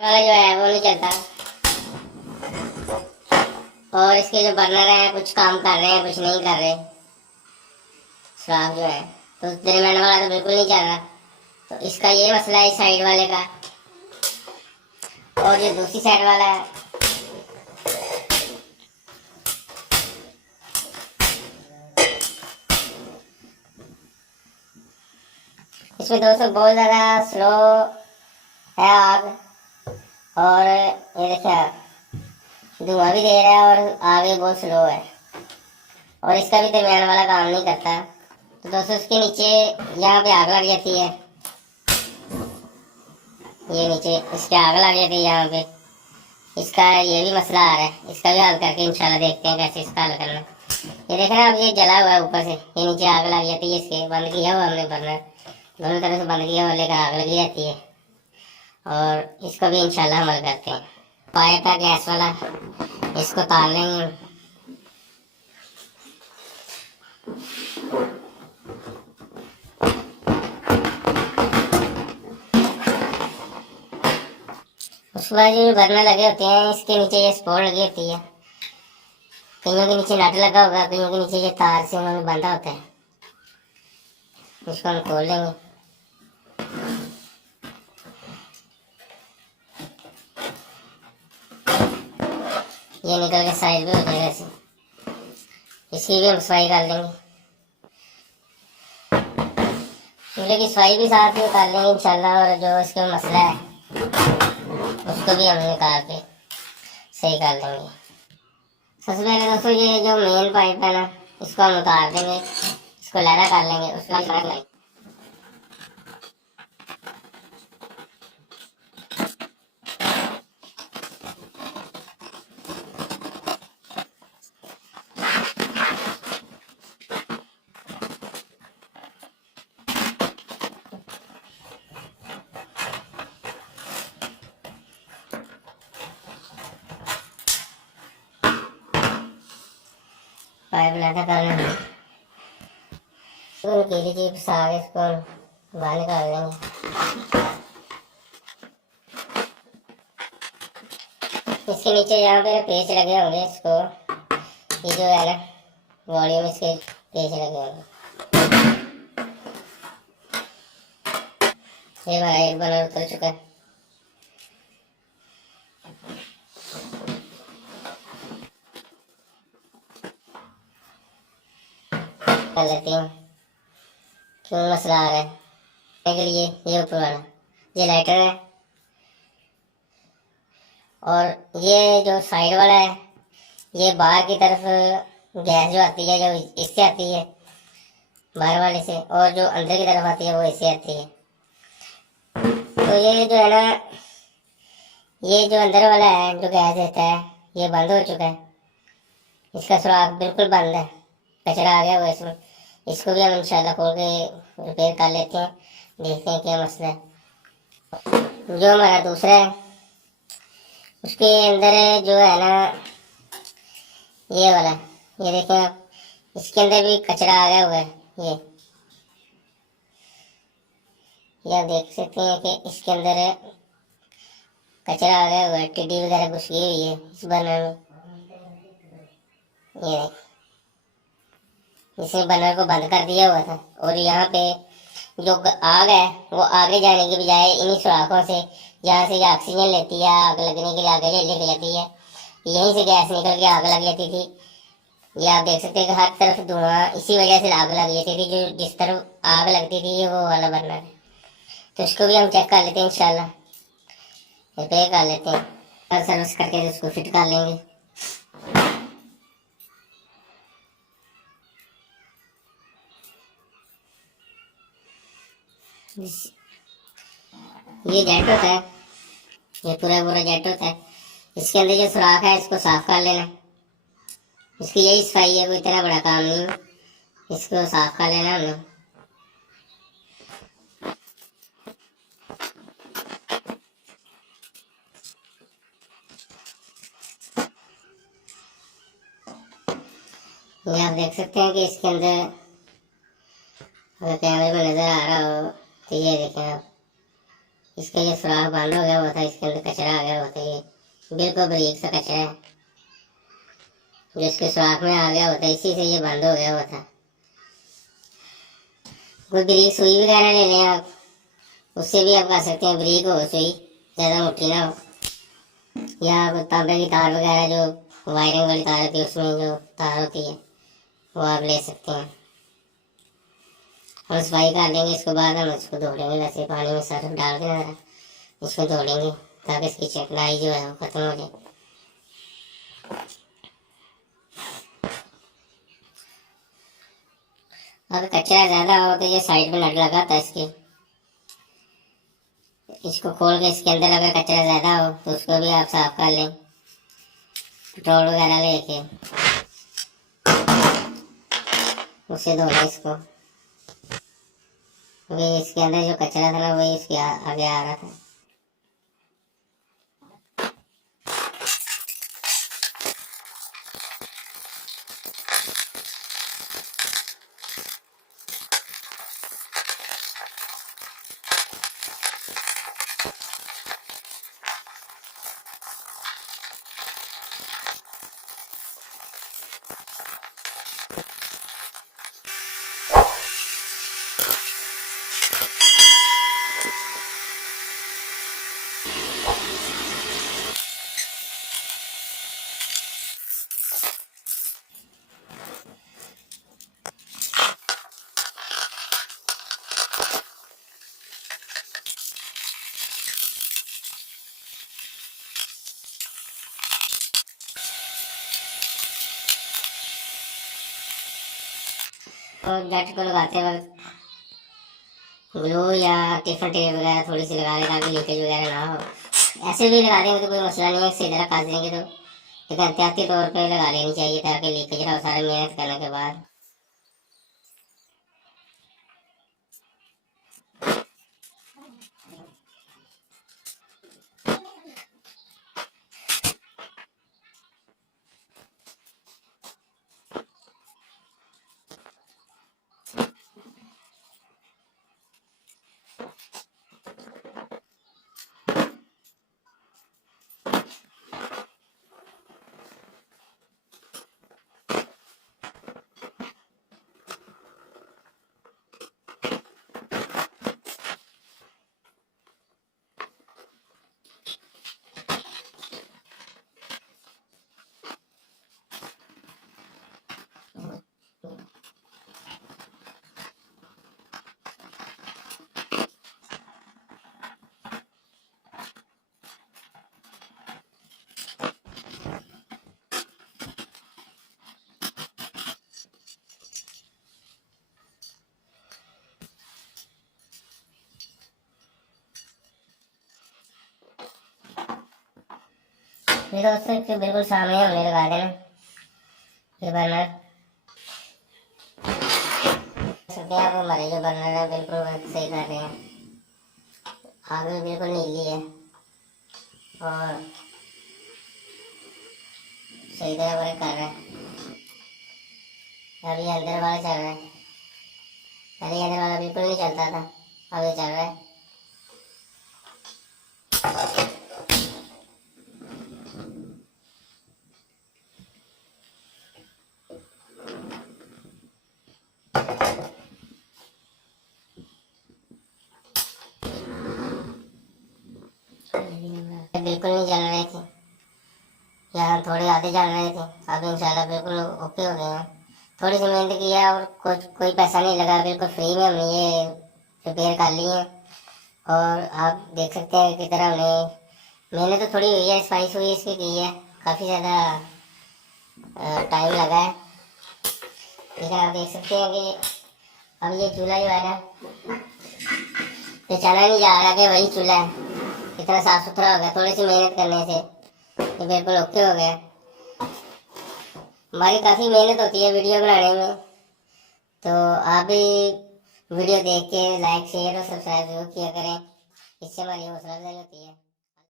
वाला जो है वो नहीं चलता। और इसके जो बर्नर है कुछ काम कर रहे हैं कुछ नहीं कर रहे। सुराख जो है तो दरमियान वाला तो बिल्कुल नहीं चल रहा। तो इसका ये मसला है इस साइड वाले का। और ये दूसरी साइड वाला है, इसमें दोस्तों बहुत ज़्यादा स्लो है आग। और ये देखिए धुआं भी दे रहा है और आगे बहुत स्लो है। और इसका भी दरमियान वाला काम नहीं करता। तो दोस्तों इसके नीचे यहाँ पे आग लग जाती है। ये नीचे इसके आग लग जाती है यहाँ पे। इसका ये भी मसला आ रहा है, इसका भी हल करके इंशाल्लाह देखते हैं कैसे इसका हल करना। ये देख रहे हैं अब ये जला हुआ है ऊपर से, ये नीचे आग लग जाती है। इसके बंद किया हुआ हमने बर्नर, दोनों तरफ से बंद किया हुआ, लेकर आग लगी जाती है। और इसको भी इंशाल्लाह हल करते हैं। पाया था गैस वाला, इसको तार लेंगे। उसके बाद जो बर्नर लगे होते हैं इसके नीचे ये स्पोर्ट लगी होती है। कईयों के नीचे नट लगा होगा, कईयों के नीचे ये तार से उन्होंने बांधा होता है। इसको हम खोल लेंगे। ये निकल के साइड भी हो जाएगा ऐसे। इसकी भी हम सफाई कर लेंगे, चूल्हे की सफाई भी साथ में कर लेंगे इंशाल्लाह। और जो इसका मसला है उसको भी हम निकाल के सही कर लेंगे। सबसे पहले दोस्तों ये जो मेन पाइप है ना, इसको हम उतार देंगे, इसको लहरा कर लेंगे। उसके बाद पाइप लहरा कर लेंगे। तो नीली चीज सारे इसको बाहर निकाल लेंगे। इसके नीचे यहाँ पे पेच लगे होंगे, इसको ये जो है ना वॉल्यूम इसके पेच लगे होंगे। ये हमारा एक बर्नर उतर चुका है। कर लेते हैं क्यों मसला आ रहा है। के लिए ये ऊपर वाला ये लाइटर है। और ये जो साइड वाला है ये बाहर की तरफ गैस जो आती है जो इससे आती है बाहर वाले से, और जो अंदर की तरफ आती है वो इससे आती है। तो ये जो है ना ये जो अंदर वाला है जो गैस देता है ये बंद हो चुका है। इसका सुराख बिल्कुल बंद है, कचरा आ गया हुआ इसमें। इसको भी हम इंशाल्लाह खोल के रिपेयर कर लेते हैं, देखते हैं क्या मसला है। जो हमारा दूसरा है उसके अंदर जो है ना ये वाला, ये देखें आप, इसके अंदर भी कचरा आ गया हुआ है। ये आप देख सकते हैं कि इसके अंदर कचरा आ गया हुआ है, टिड्डी वगैरह घुस गई हुई है इस बर्नर में। ये इसने बर्नर को बंद कर दिया हुआ था। और यहाँ पे जो आग है वो आगे जाने की बजाय इन्हीं सुराखों से, जहाँ से ये ऑक्सीजन लेती है आग लगने के लिए आगे लेके जाती है, यहीं से गैस निकल के आग लग जाती थी। ये आप देख सकते हैं कि हर तरफ धुआं इसी वजह से आग लग जाती थी। जो जिस तरफ आग लगती थी ये वो वाला बर्नर है। तो इसको भी हम चेक कर लेते हैं इंशाल्लाह, रिपेयर कर लेते हैं और सर्विस करके उसको फिट कर लेंगे। ये जेट होता है, ये पूरा जेट होता है। इसके अंदर जो सुराख है इसको साफ कर लेना। इसकी यही सफाई है, कोई इतना बड़ा काम नहीं है। इसको साफ कर लेना हमने। ये आप देख सकते हैं कि इसके अंदर अगर कैमरे में नजर आ रहा हो तो ये देखें आप, इसका ये सुराख बंद हो गया हुआ था, इसके अंदर कचरा आ गया हुआ था। ये बिल्कुल बारीक सा कचरा है जो इसके सुराख में आ गया हुआ था, इसी से ये बंद हो गया हुआ था। कोई बारीक सुई वगैरह ले लें आप, उससे भी आप कर सकते हैं। बारीक हो सुई, ज़्यादा मोटी ना हो। या तांबे की तार वगैरह जो वायरिंग वाली तार होती है, उसमें जो तार होती है वो आप ले सकते हैं। और सफाई कर लेंगे, इसके बाद हम इसको धो लेंगे। वैसे पानी में सर्फ डाल के ना इसको धो लेंगे ताकि इसकी चिकनाई जो है वो खत्म हो जाए। अगर कचरा ज़्यादा हो तो ये साइड में नट लगा था इसके, इसको खोल के इसके अंदर अगर कचरा ज़्यादा हो तो उसको भी आप साफ कर लें, पेट्रोल वगैरह लेके उससे धो लें इसको। क्योंकि इसके अंदर जो कचरा था ना वही इसके आगे आ रहा था। और नट को लगाते वक्त ग्लू या टिफन टेप वगैरह थोड़ी सी लगा लें ताकि लीकेज वगैरह ना हो। ऐसे भी लगा देंगे तो कोई मसला नहीं है, इसी तरह कस देंगे तो, लेकिन एहतियाती तौर पे लगा लेनी चाहिए ताकि लीकेज ना हो सारा मेहनत करने के बाद। ये दोस्तों इसके बिल्कुल सामने हमने लगा देना ये बर्नर। सकते हैं आप हमारे जो बर्नर है बिल्कुल सही कर रहे हैं, आग भी बिल्कुल नीली है और सही तरह वर्क कर रहा है। अभी अंदर वाला चल रहा है, पहले अंदर वाला बिल्कुल नहीं चलता था, अब ये चल रहा है। बिल्कुल नहीं चल रहे थे, यहाँ थोड़े आधे चल रहे थे, अब इंशाल्लाह बिल्कुल ओके हो गए हैं। थोड़ी सी मेहनत की है और कोई पैसा नहीं लगा, बिल्कुल फ्री में हमने ये रिपेयर कर ली है। और आप देख सकते हैं किस तरह हमने मेहनत तो थोड़ी हुई है, स्पाइस हुई इसकी की है, काफ़ी ज़्यादा टाइम लगा है, लेकिन आप देख सकते हैं कि अब ये चूल्हा जो है ना पहचाना नहीं जा रहा कि वही चूल्हा है। इतना साफ सुथरा हो गया थोड़ी सी मेहनत करने से, ये बिल्कुल ओके हो गया। हमारी काफ़ी मेहनत होती है वीडियो बनाने में, तो आप भी वीडियो देख के लाइक शेयर और सब्सक्राइब जरूर किया करें, इससे हमारी हौसला अफजाई होती है।